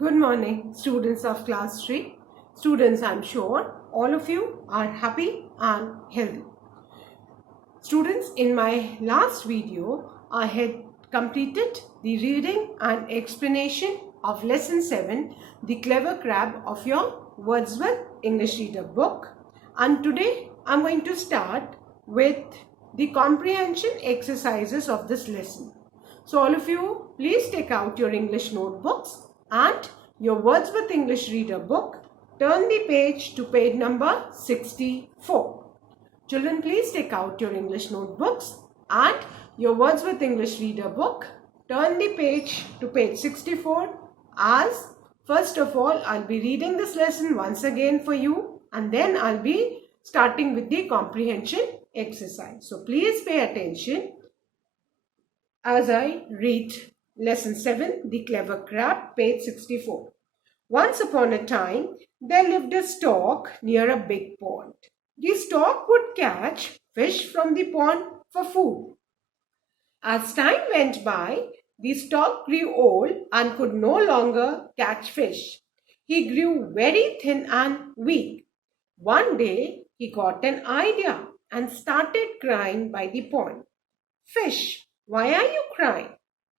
Good morning, students of class 3. Students, I'm sure all of you are happy and healthy. Students, in my last video, I had completed the reading and explanation of lesson 7, The Clever Crab of your Wordsworth English Reader book. And today I'm going to start with the comprehension exercises of this lesson. So all of you, please take out your English notebooks and your Wordsworth English Reader book. Turn the page to page number 64. Children, please take out your English notebooks and your Wordsworth English Reader book. Turn the page to page 64 as first of all, I'll be reading this lesson once again for you and then I'll be starting with the comprehension exercise. So please pay attention as I read lesson 7, The Clever Crab, page 64. Once upon a time, there lived a stork near a big pond. The stork would catch fish from the pond for food. As time went by, the stork grew old and could no longer catch fish. He grew very thin and weak. One day, he got an idea and started crying by the pond. Fish, why are you crying?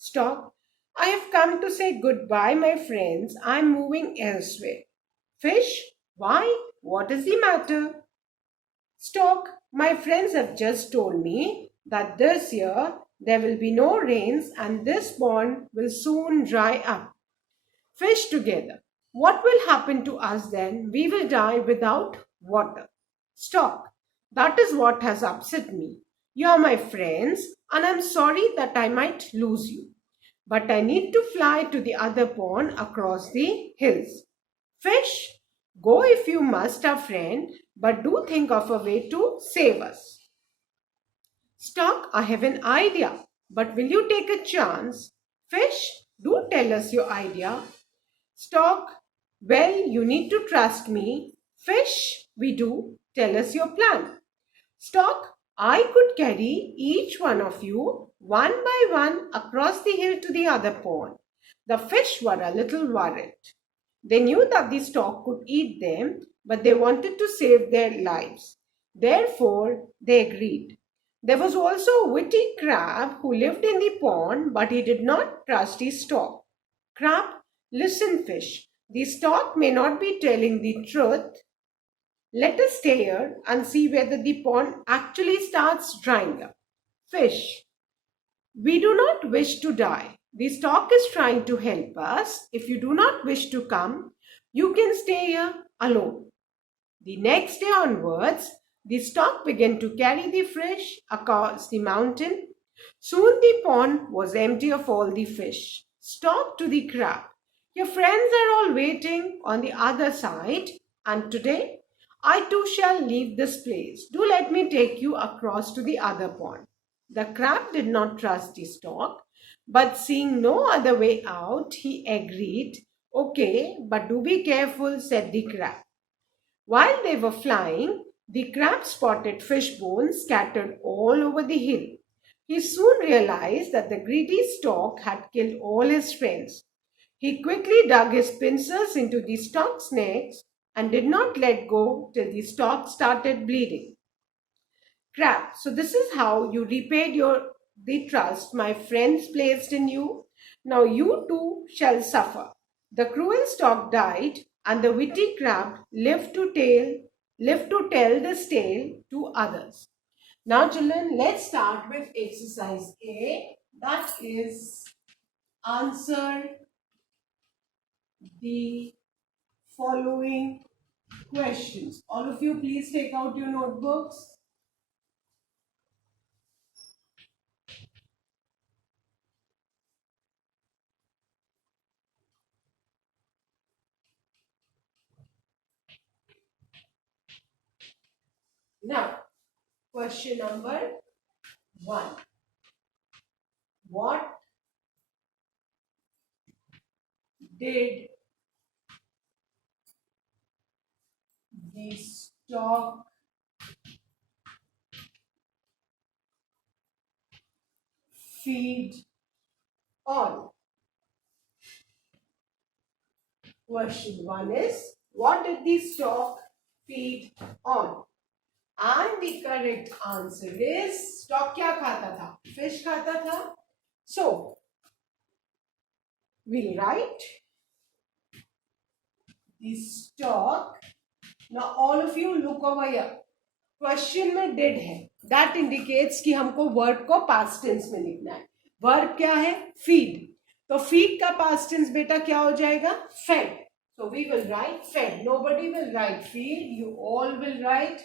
Stork, I have come to say goodbye, my friends. I'm moving elsewhere. Fish, why? What is the matter? Stork, my friends have just told me that this year there will be no rains and this pond will soon dry up. Fish together. What will happen to us then? We will die without water. Stork, that is what has upset me. You are my friends and I'm sorry that I might lose you. But I need to fly to the other pond across the hills. Fish, go if you must, our friend, but do think of a way to save us. Stork, I have an idea, but will you take a chance? Fish, do tell us your idea. Stork, well, you need to trust me. Fish, we do. Tell us your plan. Stork, I could carry each one of you one by one across the hill to the other pond. The fish were a little worried. They knew that the stork could eat them, but they wanted to save their lives. Therefore, they agreed. There was also a witty crab who lived in the pond, but he did not trust his stork. Crab, listen, fish. The stork may not be telling the truth. Let us stay here and see whether the pond actually starts drying up. Fish, we do not wish to die. The stork is trying to help us. If you do not wish to come, you can stay here alone. The next day onwards, the stork began to carry the fish across the mountain. Soon the pond was empty of all the fish. Stork to the crab, your friends are all waiting on the other side, and today I too shall leave this place. Do let me take you across to the other pond. The crab did not trust the stork, but seeing no other way out, he agreed. Okay, but do be careful, said the crab. While they were flying, the crab spotted fish bones scattered all over the hill. He soon realized that the greedy stork had killed all his friends. He quickly dug his pincers into the stork's neck and did not let go till the stork started bleeding. Crab, so this is how you repaid the trust my friends placed in you. Now you too shall suffer. The cruel stork died, and the witty crab lived to tell this tale to others. Now, children, let's start with exercise A. That is answer the following questions. All of you, please take out your notebooks. Now, question number 1. What did the stork feed on? Question 1 is, what did the stork feed on? And the correct answer is, stork क्या खाता था? Fish खाता था. So, we'll write the stork. Now all of you look over here. Question में did है. That indicates कि हमको verb को past tense में लिखना है. Verb क्या है? Feed. तो feed का past tense बेटा क्या हो जाएगा? Fed. So we will write fed. Nobody will write feed. You all will write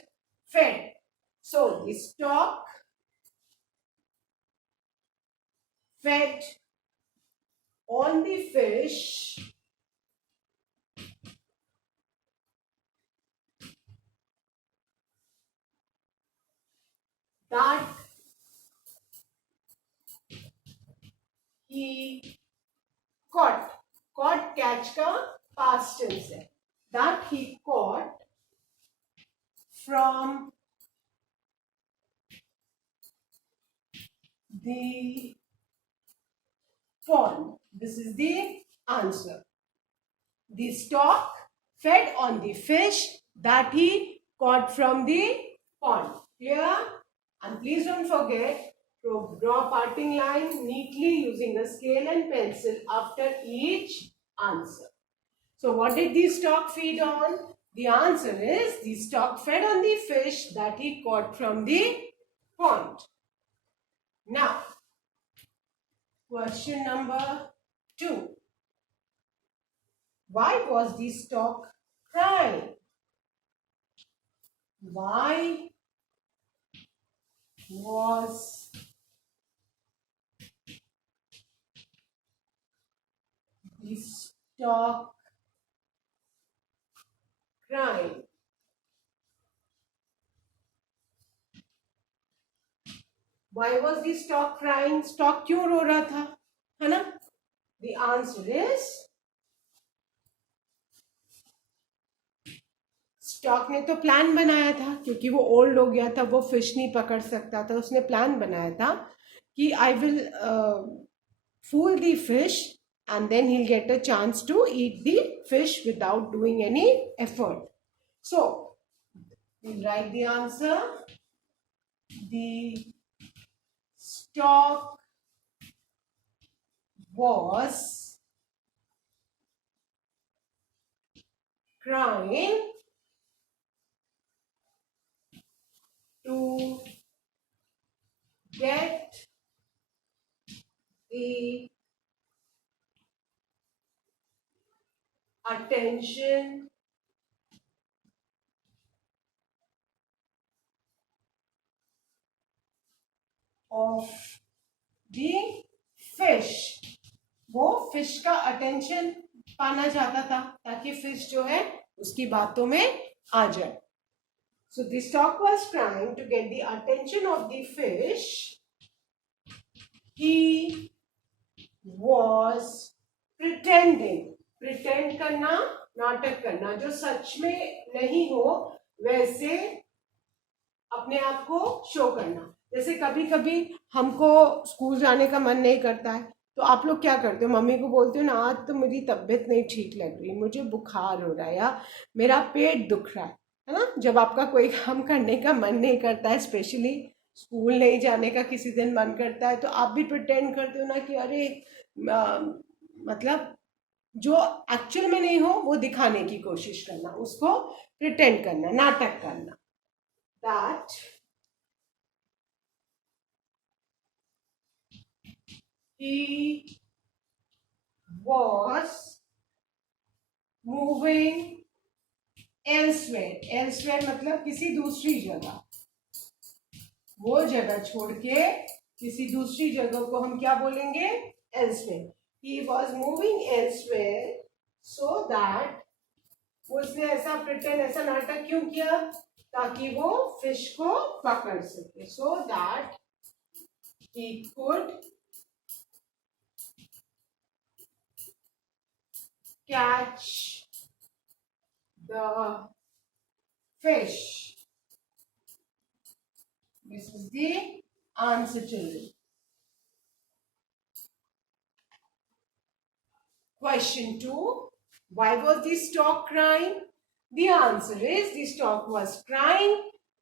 fed. So the stork fed on the fish that he caught. Caught catch का past tense है. That he caught from the pond. This is the answer. The stork fed on the fish that he caught from the pond. Clear? And please don't forget to draw parting line neatly using a scale and pencil after each answer. So what did the stork feed on? The answer is, the stork fed on the fish that he caught from the pond. Now, question number 2. Why was the stork crying? Why was the stork crying? Why was the stork crying? Stork क्यों रो रहा था? है ना? The answer is, stock ने तो plan बनाया था, क्योंकि वो ओल्ड हो गया था, वो फिश नहीं पकड़ सकता था. उसने प्लान बनाया था कि I will fool the fish and then he'll get a chance to eat the fish without doing any effort. So, we'll write the answer. The stork was crying to get the attention of the fish. वो fish का attention पाना चाहता था ताकि fish जो है उसकी बातों में आ जाए. So the stork was trying to get the attention of the fish. He was pretending. Pretend करना, नाटक करना, जो सच में नहीं हो वैसे अपने आप को शो करना. जैसे कभी कभी हमको स्कूल जाने का मन नहीं करता है, तो आप लोग क्या करते हो? मम्मी को बोलते हो ना, आज तो मेरी तबीयत नहीं ठीक लग रही, मुझे बुखार हो रहा है या मेरा पेट दुख रहा है ना. जब आपका कोई काम करने का मन नहीं करता है, स्पेशली स्कूल नहीं जाने का किसी दिन मन करता है, तो आप भी प्रिटेंड करते हो ना कि अरे मतलब जो एक्चुअल में नहीं हो वो दिखाने की कोशिश करना, उसको प्रिटेंड करना, नाटक करना. That he was moving elsewhere. Elsewhere मतलब किसी दूसरी जगह. वो जगह छोड़ के किसी दूसरी जगह को हम क्या बोलेंगे? Elsewhere. He was moving elsewhere so that, उसने ऐसा प्रिटेंड, ऐसा नाटक क्यों किया? ताकि वो फिश को पकड़ सके. So that he could catch the fish. This is the answer, children. Question 2. Why was the stork crying? The answer is the stork was crying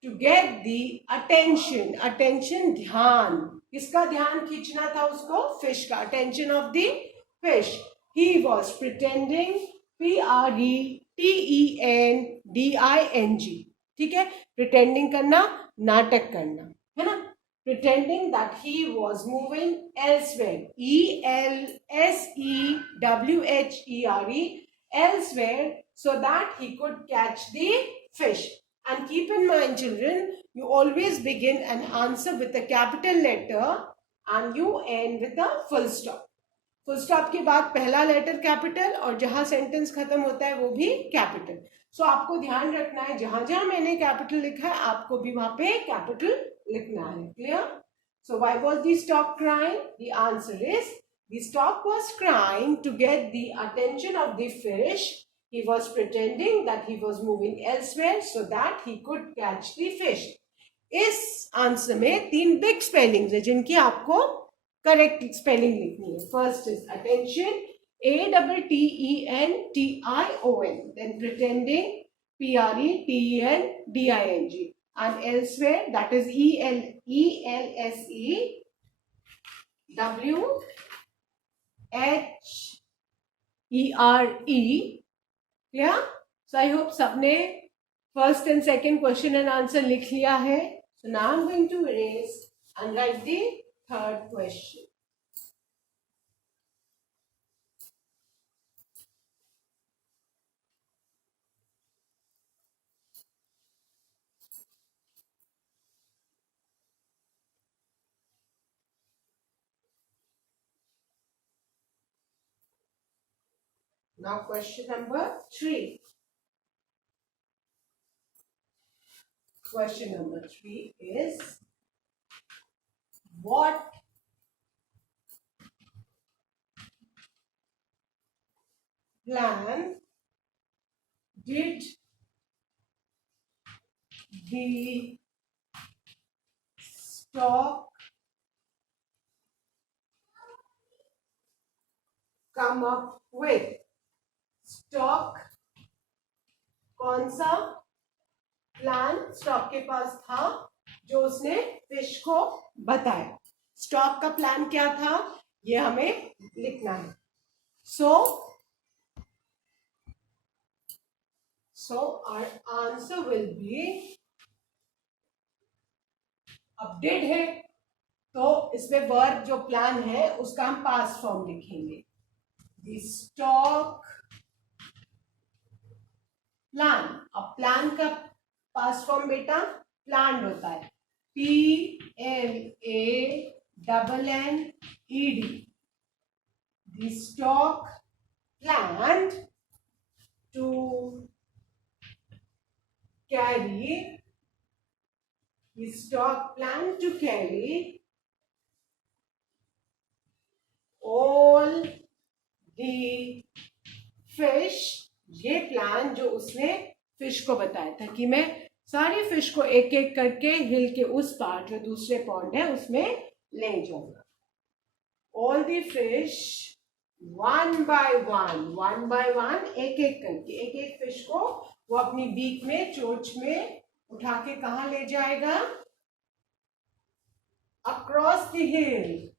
to get the attention. Attention, ध्यान. किसका ध्यान खींचना था उसको? Fish का. Attention of the fish. He was pretending. Pretending. ठीक है? Pretending करना, नाटक करना, है ना? Pretending that he was moving elsewhere. ELSEWHERE. Elsewhere, so that he could catch the fish. And keep in mind, children, you always begin an answer with a capital letter and you end with a full stop. Full stop के बाद पहला letter capital और जहां sentence खत्म होता है वो भी कैपिटल. सो आपको ध्यान रखना है, जहां जहां मैंने कैपिटल लिखा है आपको भी वहां पे कैपिटल लिखना है. Clear? So why was the stock crying? The answer is the stork was crying to get the attention of the fish. He was pretending that he was moving elsewhere so that he could catch the fish. इस answer में 3 big spellings है जिनकी आपको correct spelling लिखनी है. First is attention, ATTENTION. Then pretending, PRETENDING. And elsewhere, that is ELSEWHERE. Clear? So I hope सबने first and second question and answer लिख लिया है. So now I'm going to erase and write the third question. Now question number 3. Question number 3 is, what plan did the stork come up with? Stock कौन सा plan stock के पास था जो उसने fish को बताया? स्टॉक का प्लान क्या था ये हमें लिखना है. So our answer will be, update है तो इसमें वर्ब जो प्लान है उसका हम पास्ट फॉर्म लिखेंगे. The stork plan. अब प्लान का पास्ट फॉर्म बेटा प्लान्ड होता है, PLANNED. The stork planned to carry. The stork planned to carry all the fish. ये प्लान जो उसने फिश को बताया था कि मैं सारी फिश को एक एक करके हिल के उस पार जो दूसरे पॉन्ड है उसमें ले जाऊंगा. All the fish one by one, एक एक करके एक एक फिश को वो अपनी बीक में, चोंच में उठा के कहाँ ले जाएगा? अक्रॉस द हिल,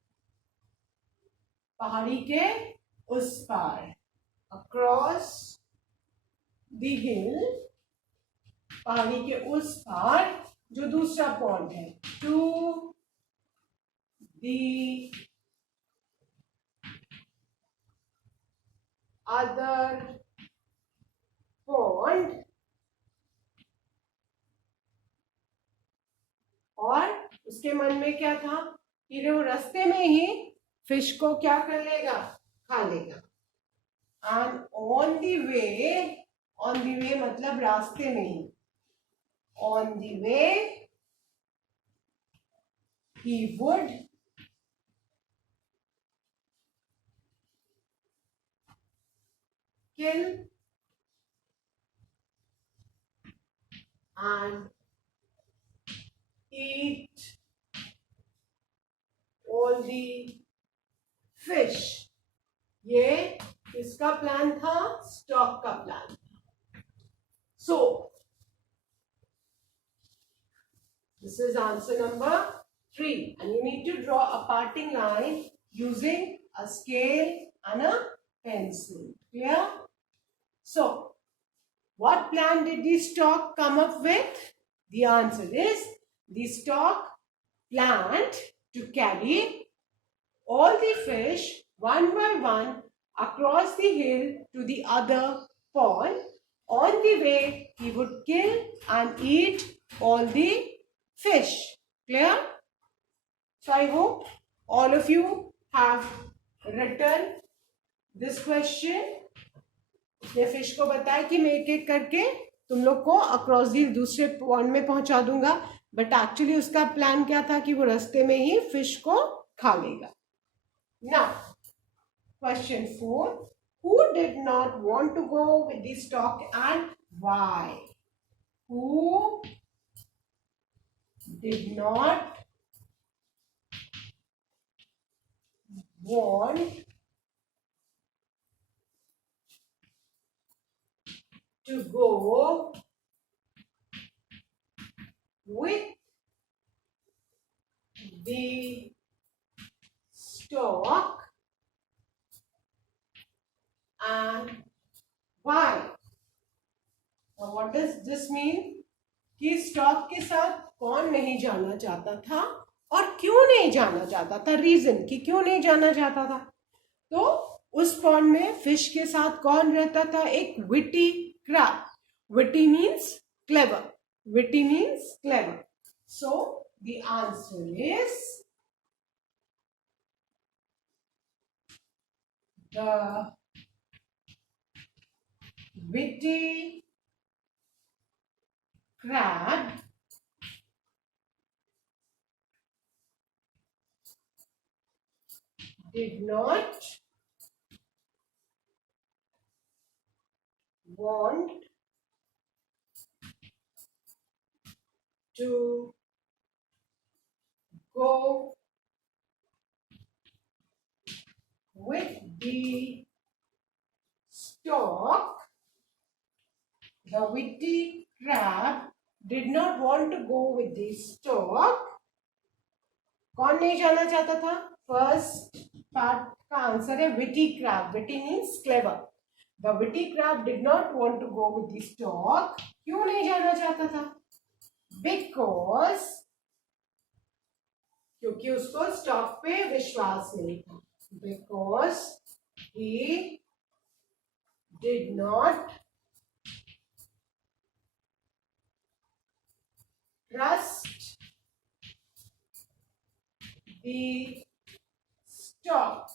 पहाड़ी के उस पार. अक्रॉस द हिल, पहाड़ी के उस पार जो दूसरा पॉइंट है, टू द अदर पॉइंट. और उसके मन में क्या था कि वो रास्ते में ही फिश को क्या कर लेगा? खा लेगा. एंड ऑन द वे मतलब रास्ते में ही, on the way he would kill and eat all the fish. ये किसका प्लान था? स्टॉक का plan. So this is answer number 3, and you need to draw a parting line using a scale and a pencil. Clear? So what plan did the stock come up with? The answer is the stock planned to carry all the fish one by one across the hill to the other pond. On the way, he would kill and eat all the fish. Clear? So I hope all of you have written this question. उसने fish को बताया कि मैं एक एक करके तुम लोग को अक्रॉस दी दूसरे पॉन्ड में पहुंचा दूंगा, बट एक्चुअली उसका प्लान क्या था कि वो रास्ते में ही फिश को खा लेगा. Now, question 4. Who did not want to go with the stock and why? Who did not want to go with the stock and why? Now what does this mean? कि स्टॉक के साथ कौन नहीं जाना चाहता था और क्यों नहीं जाना चाहता था, रीजन कि क्यों नहीं जाना चाहता था. तो उस पॉन्ड में फिश के साथ कौन रहता था? एक witty crab. Witty means clever. Witty means clever. So the answer is the witty crab did not want to go with the stock. The witty crab did not want to go with the stock. कौन नहीं जाना चाहता था? First part का answer है witty crab. Witty means clever. The witty crab did not want to go with the stork. क्यों नहीं जाना चाहता था? बिकॉज क्योंकि उसको स्टॉक पे विश्वास नहीं था. Because he did not trust the stock.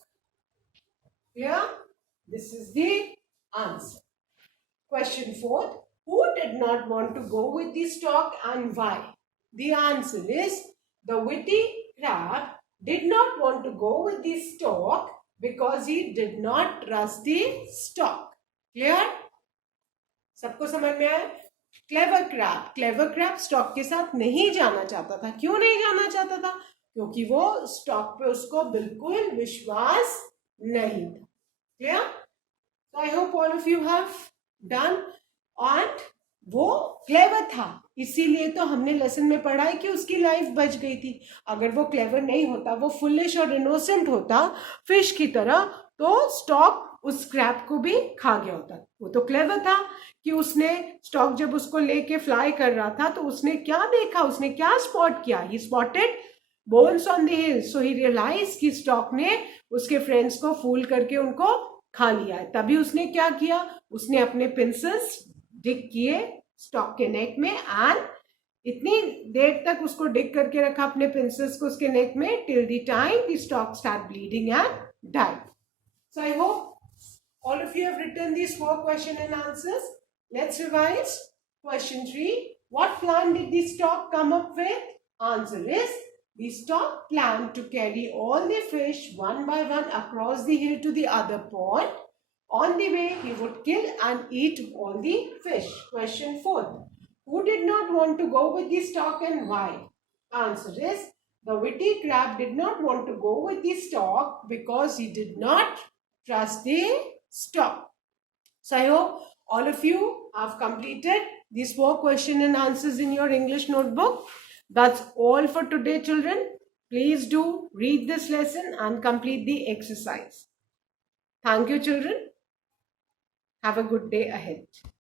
Clear? This is the answer. Question 4. Who did not want to go with the stock and why? The answer is the witty crab did not want to go with the stock because he did not trust the stock. Clear? सबको समझ में आया? Clever crab. Clever crab stock के साथ नहीं जाना चाहता था. क्यों नहीं जाना चाहता था? क्योंकि वो स्टॉक पे उसको बिल्कुल विश्वास नहीं था. Clear? So I hope all of you have done. And वो क्लेवर था, इसीलिए तो हमने लेसन में पढ़ा है कि उसकी लाइफ बच गई थी. अगर वो क्लेवर नहीं होता, वो फुलिश और इनोसेंट होता फिश की तरह, तो स्टॉक उस क्रैब को भी खा गया होता. वो तो क्लेवर था कि उसने स्टॉक जब उसको लेके फ्लाई कर रहा था तो उसने क्या देखा, उसने क्या स्पॉट किया? He spotted bones on the hill. So he realize कि स्टॉक ने उसके फ्रेंड्स को फूल करके उनको खा लिया है. तभी उसने क्या किया? उसने अपने पिंसेस डिग किए स्टॉक के नेक में एंड इतनी देर तक उसको डिग करके रखा अपने पिंसेस को उसके नेक में till the time the stock start bleeding and died. So I hope all of you have written these 4 questions and answers. Let's revise. Question 3. What plan did the stock come up with? Answer is the stock planned to carry all the fish one by one across the hill to the other pond. On the way, he would kill and eat all the fish. Question 4. Who did not want to go with the stock and why? Answer is the witty crab did not want to go with the stock because he did not trust the stop. So I hope all of you have completed these 4 question and answers in your English notebook. That's all for today, children. Please do read this lesson and complete the exercise. Thank you, children. Have a good day ahead.